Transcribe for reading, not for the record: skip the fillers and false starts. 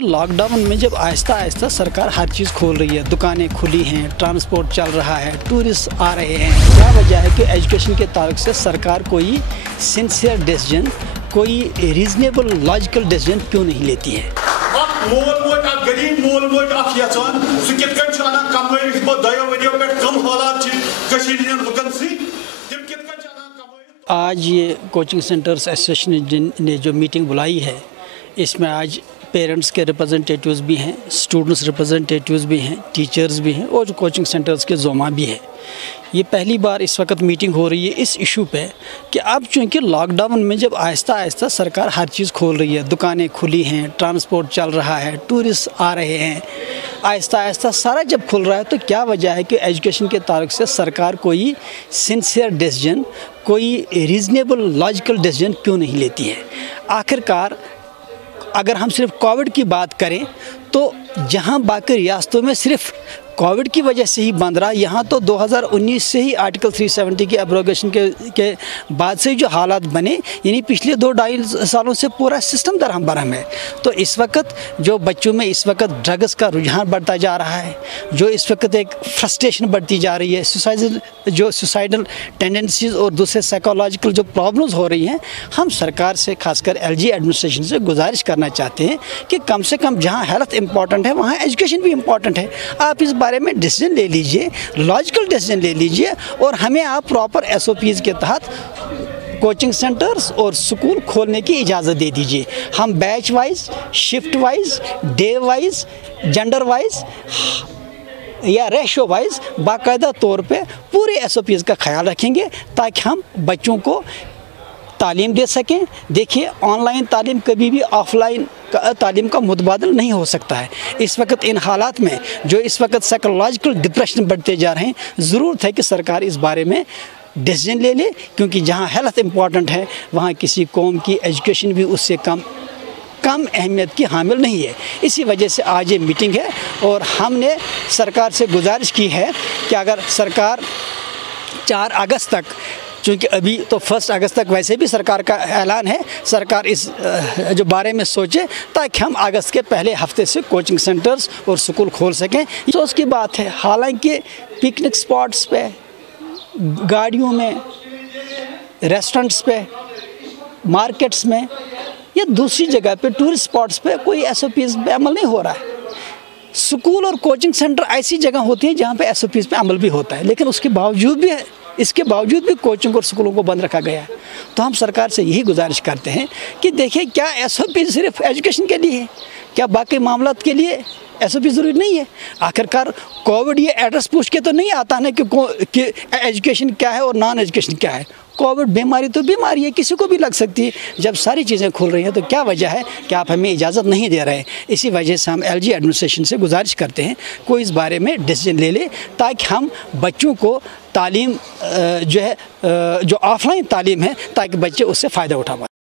Lockdown में जब आहिस्ता आहिस्ता सरकार हर चीज़ खोल रही है, दुकानें खुली हैं, ट्रांसपोर्ट चल रहा है, टूरिस्ट आ रहे हैं, क्या वजह है कि एजुकेशन के ताल्लुक से सरकार कोई सिंसियर डिसीजन, कोई रीजनेबल लॉजिकल डिसीजन क्यों नहीं लेती है? आज ये कोचिंग सेंटर्स एसोसिएशन ने जो मीटिंग बुलाई है, इसमें आज पेरेंट्स के रिप्रेजेंटेटिव्स भी हैं, स्टूडेंट्स रिप्रेजेंटेटिव्स भी हैं, टीचर्स भी हैं और कोचिंग सेंटर्स के ज़ोमा भी है। ये पहली बार इस वक्त मीटिंग हो रही है इस इशू पे कि अब चूँकि लॉकडाउन में जब आहिस्ता आहिस्ता सरकार हर चीज़ खोल रही है, दुकानें खुली हैं, ट्रांसपोर्ट चल रहा है, टूरिस्ट आ रहे हैं, आहिस्ता आहिस्ता सारा जब खुल रहा है, तो क्या वजह है कि एजुकेशन के ताल्लुक से सरकार कोई सिंसियर डिसीजन, कोई रीज़नेबल लॉजिकल डिसीजन क्यों नहीं लेती है? आखिरकार अगर हम सिर्फ कोविड की बात करें तो जहां बाकी रियासतों में सिर्फ कोविड की वजह से ही बंद रहा, यहाँ तो 2019 से ही आर्टिकल 370 के एब्रोगेशन के बाद से जो हालात बने, यानी पिछले 2-2.5 सालों से पूरा सिस्टम दरहम बरहम है। तो इस वक्त जो बच्चों में इस वक्त ड्रग्स का रुझान बढ़ता जा रहा है, जो इस वक्त एक फ्रस्ट्रेशन बढ़ती जा रही है, सुसाइडल टेंडेंसीज और दूसरे साइकोलॉजिकल जो प्रॉब्लम्स हो रही हैं, हम सरकार से खासकर एलजी एडमिनिस्ट्रेशन से गुजारिश करना चाहते हैं कि कम से कम जहाँ हेल्थ इंपॉर्टेंट है वहाँ एजुकेशन भी इम्पॉर्टेंट है। आप इस बारे में डिसीजन ले लीजिए, लॉजिकल डिसीजन ले लीजिए और हमें आप प्रॉपर एसओपीज़ के तहत कोचिंग सेंटर्स और स्कूल खोलने की इजाज़त दे दीजिए। हम batch wise, shift wise, day wise, gender wise या रेशो वाइज बाकायदा तौर पे पूरे एसओपीज़ का ख्याल रखेंगे ताकि हम बच्चों को तालीम दे सकें। देखिए, ऑनलाइन तालीम कभी भी ऑफलाइन तालीम का मुतबादल नहीं हो सकता है। इस वक्त इन हालात में जो इस वक्त साइकोलॉजिकल डिप्रेशन बढ़ते जा रहे हैं, ज़रूरत है कि सरकार इस बारे में डिसीजन ले ले, क्योंकि जहां हेल्थ इंपॉर्टेंट है वहां किसी कौम की एजुकेशन भी उससे कम अहमियत की हामिल नहीं है। इसी वजह से आज ये मीटिंग है और हमने सरकार से गुजारिश की है कि अगर सरकार 4 अगस्त तक, चूँकि अभी तो 1 अगस्त तक वैसे भी सरकार का ऐलान है, सरकार इस जो बारे में सोचे ताकि हम अगस्त के पहले हफ्ते से कोचिंग सेंटर्स और स्कूल खोल सकें। तो उसकी बात है, हालांकि पिकनिक स्पॉट्स पे, गाड़ियों में, रेस्टोरेंट्स पे, मार्केट्स में या दूसरी जगह पे टूरिस्ट स्पॉट्स पे कोई एसओपीज़ पे अमल नहीं हो रहा है। स्कूल और कोचिंग सेंटर ऐसी जगह होती है जहाँ पे एसओपीज़ पे अमल भी होता है, लेकिन इसके बावजूद भी कोचिंग और स्कूलों को बंद रखा गया है। तो हम सरकार से यही गुजारिश करते हैं कि देखिए, क्या एसओपी सिर्फ एजुकेशन के लिए है? क्या बाकी मामलात के लिए एसओपी ज़रूरी नहीं है? आखिरकार कोविड ये एड्रेस पूछ के तो नहीं आता ना कि एजुकेशन क्या है और नॉन एजुकेशन क्या है। कोविड बीमारी तो बीमारी है, किसी को भी लग सकती है। जब सारी चीज़ें खुल रही हैं तो क्या वजह है कि आप हमें इजाज़त नहीं दे रहे हैं? इसी वजह से हम एलजी एडमिनिस्ट्रेशन से गुजारिश करते हैं कोई इस बारे में डिसीजन ले ले ताकि हम बच्चों को तालीम जो ऑफलाइन तालीम है, ताकि बच्चे उससे फ़ायदा उठा पाएं।